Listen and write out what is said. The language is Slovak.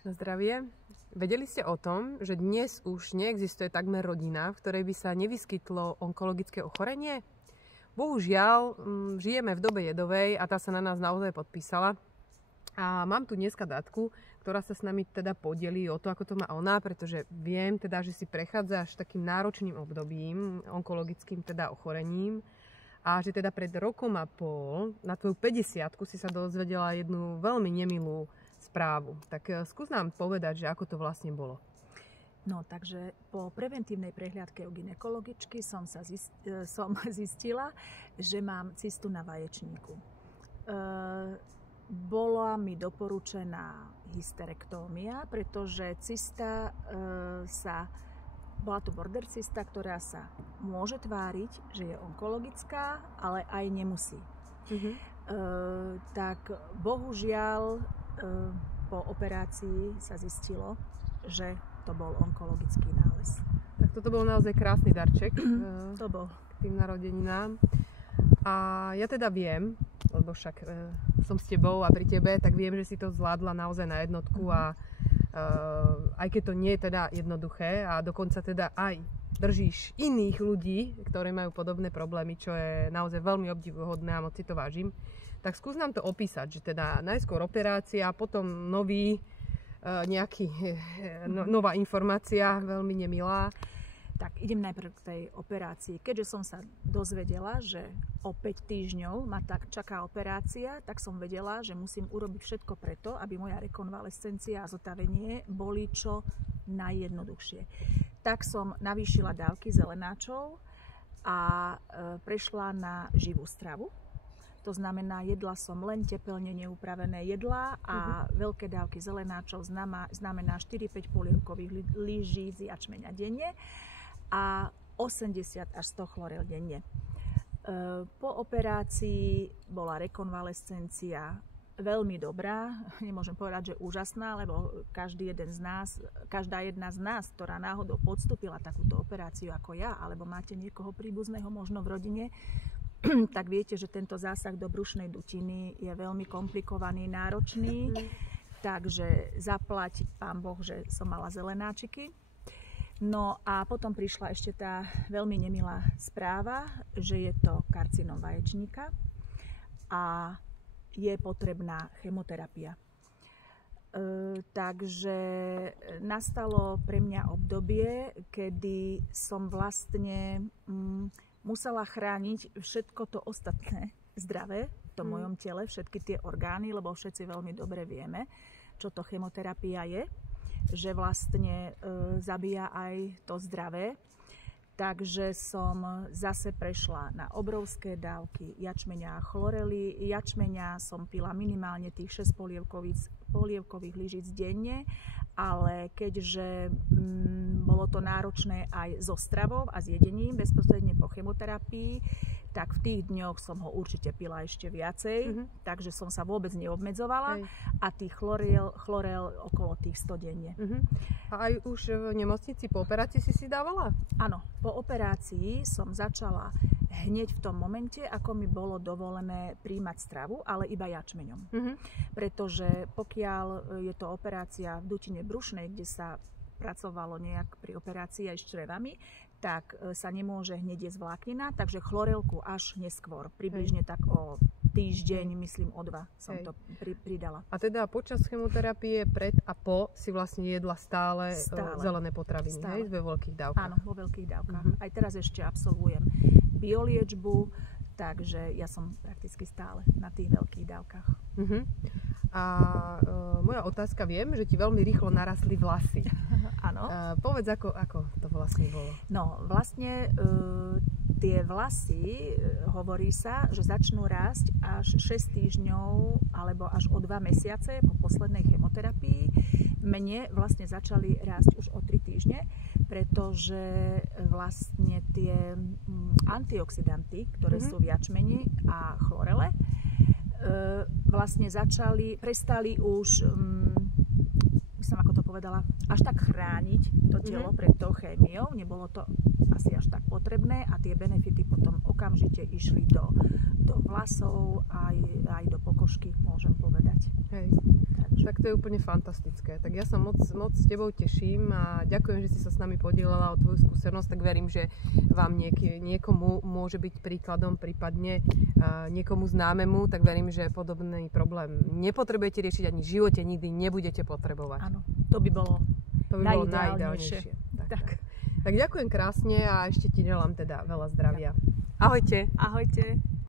Na zdravie. Vedeli ste o tom, že dnes už neexistuje takmer rodina, v ktorej by sa nevyskytlo onkologické ochorenie? Bohužiaľ, žijeme v dobe jedovej a tá sa na nás naozaj podpísala. A mám tu dneska Datku, ktorá sa s nami teda podelí o to, ako to má ona, pretože viem teda, že si prechádzaš takým náročným obdobím, onkologickým teda ochorením. A že teda pred rokom a pol na tvoju 50-ku si sa dozvedela jednu veľmi nemilú správu. Tak skús nám povedať, že ako to vlastne bolo. No, takže po preventívnej prehliadke u gynekologičky som zistila, že mám cystu na vaječníku. Bola mi doporučená hysterektómia, pretože cysta bola to border cysta, ktorá sa môže tváriť, že je onkologická, ale aj nemusí. Tak bohužiaľ po operácii sa zistilo, že to bol onkologický nález. Tak toto bol naozaj krásny darček to bol. K tým narodeninám. A ja teda viem, lebo však som s tebou a pri tebe, tak viem, že si to zvládla naozaj na jednotku a aj keď to nie je teda jednoduché a dokonca teda aj držíš iných ľudí, ktorí majú podobné problémy, čo je naozaj veľmi obdivuhodné a moc si to vážim, tak skús nám to opísať, že teda najskôr operácia, potom nová informácia, veľmi nemilá. Tak idem najprv k tej operácii. Keďže som sa dozvedela, že o 5 týždňov ma tak čaká operácia, tak som vedela, že musím urobiť všetko preto, aby moja rekonvalescencia a zotavenie boli čo najjednoduchšie. Tak som navýšila dávky zelenáčov a prešla na živú stravu. To znamená, jedla som len tepelne neupravené jedlá a veľké dávky zelenáčov znamená 4-5 polievkových lyžíc jačmeňa denne a 80 až 100 chlorel denne. Po operácii bola rekonvalescencia veľmi dobrá, nemôžem povedať, že úžasná, lebo každá jedna z nás, ktorá náhodou podstúpila takúto operáciu ako ja, alebo máte niekoho príbuzného možno v rodine, tak viete, že tento zásah do brušnej dutiny je veľmi komplikovaný, náročný, takže zaplať Pán Boh, že som mala zelenáčiky. No a potom prišla ešte tá veľmi nemilá správa, že je to karcinom vaječníka a je potrebná chemoterapia. Takže nastalo pre mňa obdobie, kedy som vlastne musela chrániť všetko to ostatné zdravé v tom mojom tele, všetky tie orgány, lebo všetci veľmi dobre vieme, čo to chemoterapia je, že vlastne zabíja aj to zdravé. Takže som zase prešla na obrovské dávky jačmeňa a chlorely. Jačmeňa som pila minimálne tých 6 polievkových lyžíc denne, ale keďže bolo to náročné aj so stravou a s jedením bezprostredne po chemoterapii, tak v tých dňoch som ho určite pila ešte viacej, takže som sa vôbec neobmedzovala a tých chlorel okolo tých 100 denne. A aj už v nemocnici po operácii si dávala? Áno, po operácii som začala hneď v tom momente, ako mi bolo dovolené príjmať stravu, ale iba jačmeňom. Pretože pokiaľ je to operácia v dutine brušnej, kde sa pracovalo nejak pri operácii aj s črevami, tak sa nemôže hneď jesť vláknina, takže chlorelku až neskôr, približne tak o týždeň, myslím o 2 som to pridala. A teda počas chemoterapie pred a po si vlastne jedla stále. Zelené potraviny, hej, vo veľkých dávkach? Áno, vo veľkých dávkach. Aj teraz ešte absolvujem bioliečbu, takže ja som prakticky stále na tých veľkých dávkach. A moja otázka, viem, že ti veľmi rýchlo narastli vlasy. Áno. Povedz, ako to vlastne bolo. No, vlastne tie vlasy, hovorí sa, že začnú rásť až 6 týždňov alebo až o 2 mesiace po poslednej chemoterapii. Mne vlastne začali rásť už o 3 týždne, pretože vlastne tie antioxidanty, ktoré sú v jačmeni a chlorele, vlastne prestali už, by som ako to povedala, až tak chrániť to telo pred tou chémiou. Nebolo to asi až tak potrebné a tie benefity potom okamžite išli do vlasov aj do pokožky, môžem povedať. Hej. Tak to je úplne fantastické. Tak ja sa moc s tebou teším a ďakujem, že si sa s nami podielala o tvoju skúsenosť, tak verím, že vám niekomu môže byť príkladom, prípadne niekomu známemu, tak verím, že podobný problém nepotrebujete riešiť ani v živote, nikdy nebudete potrebovať. Áno, to by bolo najideálnejšie. Tak ďakujem krásne a ešte ti želám teda veľa zdravia. Ahojte. Ahojte.